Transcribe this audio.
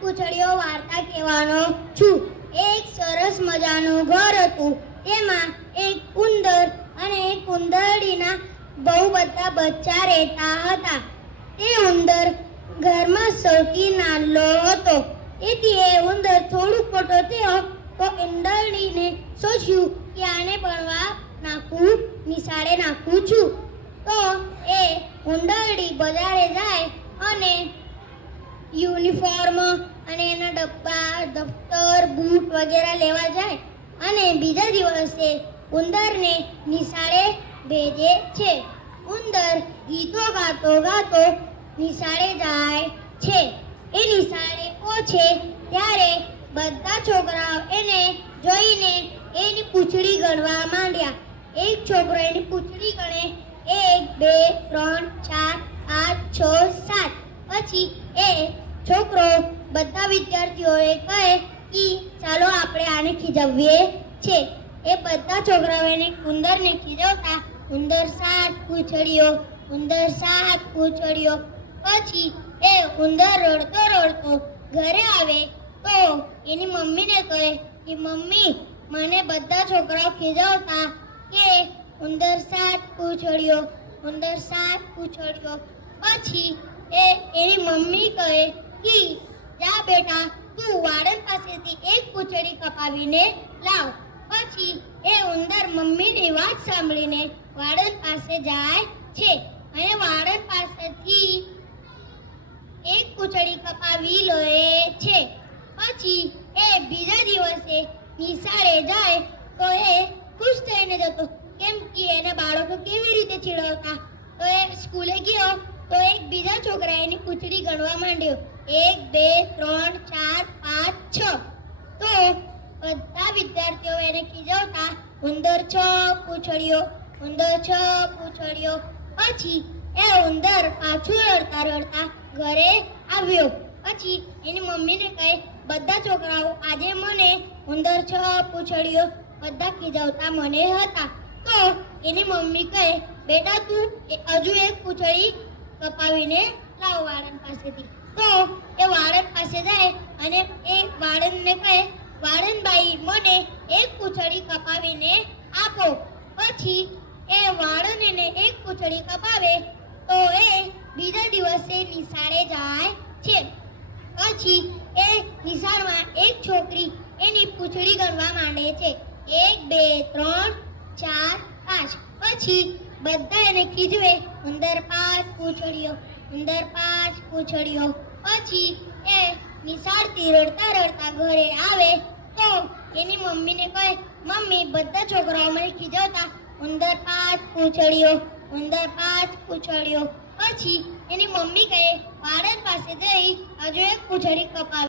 પૂછડીઓ વાર્તા કહેવાનો છું। એક સરસ મજાનું ઘર હતું। તેમાં એક ઉંદર અને એક ઉંદરડીના બહુ બધા બચ્ચા રહેતા હતા। તે ઉંદર ઘરમાં સૌથી નાનો હતો। તેથી એ ઉંદર થોડુંક મોટો થયો તો ઉંદરડીને સોચ્યું કે આને ભણવા નાખું, નિશાળે નાખું છું। તો એ ઉંદરડી બજારે જાય અને યુનિફોર્મ અને એના ડબ્બા, દફતર, બૂટ વગેરે લેવા જાય અને બીજા દિવસે ઉંદરને નિશાળે ભેજે છે। ઉંદર ગીતો ગાતો ગાતો નિશાળે જાય છે। એ નિશાળે પહોંચે ત્યારે બધા છોકરાઓ એને જોઈને એની પૂંછડી ગણવા માંડ્યા। એક છોકરો એની પૂંછડી ગણે, 1 2 3 4 5 6 7। પછી એ છોકરો બધા વિદ્યાર્થીઓએ કહે કે ચાલો આપણે આને ખીજવીએ છે। એ બધા છોકરાઓ એને ઉંદરને ખીજવતા, ઉંદર 7 પૂંછડીઓ, ઉંદર 7 પૂંછડીઓ। પછી એ ઉંદર રડતો રડતો ઘરે આવે તો એની મમ્મીને કહે કે મમ્મી, મને બધા છોકરાઓ ખીજવતા કે ઉંદર 7 પૂંછડીઓ, ઉંદર 7 પૂંછડીઓ। પછી એની મમ્મી કહે કે જા બેટા, તું વાળંદ પાસેથી એક પૂંછડી કપાવીને લાવ। પછી એ ઉંદર મમ્મીની વાત સાંભળીને વાળંદ પાસે જાય છે અને વાળંદ પાસેથી એક પૂંછડી કપાવી લે છે। પછી એ બીજા દિવસે નિશાળે જાય તો એ ખુશ થઈને જતો, કેમ કે એને બાળકો કેવી રીતે ચીડવતા। તો એ સ્કૂલે ગયો તો એક બીજા છોકરા એની પૂંછડી ગણવા માંડ્યો, 1 2 3 4 5 6। તો બધા વિદ્યાર્થીઓ એને ખીજવતા, ઉંદર 6 પૂંછડીઓ, ઉંદર 6 પૂંછડીઓ। પછી એ ઉંદર પાછું રડતા રડતા ઘરે આવ્યો। પછી એની મમ્મીને કહે, બધા છોકરાઓ આજે મને ઉંદર 6 પૂંછડીઓ બધા ખીજવતા મને હતા। તો એની મમ્મી કહે, બેટા તું હજુ એક પૂંછડી કપાવીને લાવ વાળંદ પાસેથી। તો એ વાળંદ પાસે જાય અને એ વાળંદને કહે, વાળંદબાઈ મને એક પૂંછડી કપાવીને આપો। પછી એ વાળંદ એને એક પૂંછડી કપાવે તો એ બીજા દિવસે નિશાળે જાય છે। પછી એ નિશાળમાં એક છોકરી એની પૂંછડી ગણવા માંડે છે, 1 2 3 4 5। પછી બધા એને ખીજવે, ઉંદર 5 પૂંછડીઓ, ઉંદર 5 પૂંછડીઓ। પછી એ નિશાળથી રડતા રડતા ઘરે આવે તો એની મમ્મીને કહે, મમ્મી બધા છોકરાઓ મને ખીજવતા, ઉંદર 5 પૂંછડીઓ, ઉંદર 5 પૂંછડીઓ। પછી એની મમ્મી કહે, વાળંદ પાસે જઈ હજુ એક પૂંછડી કપાવી।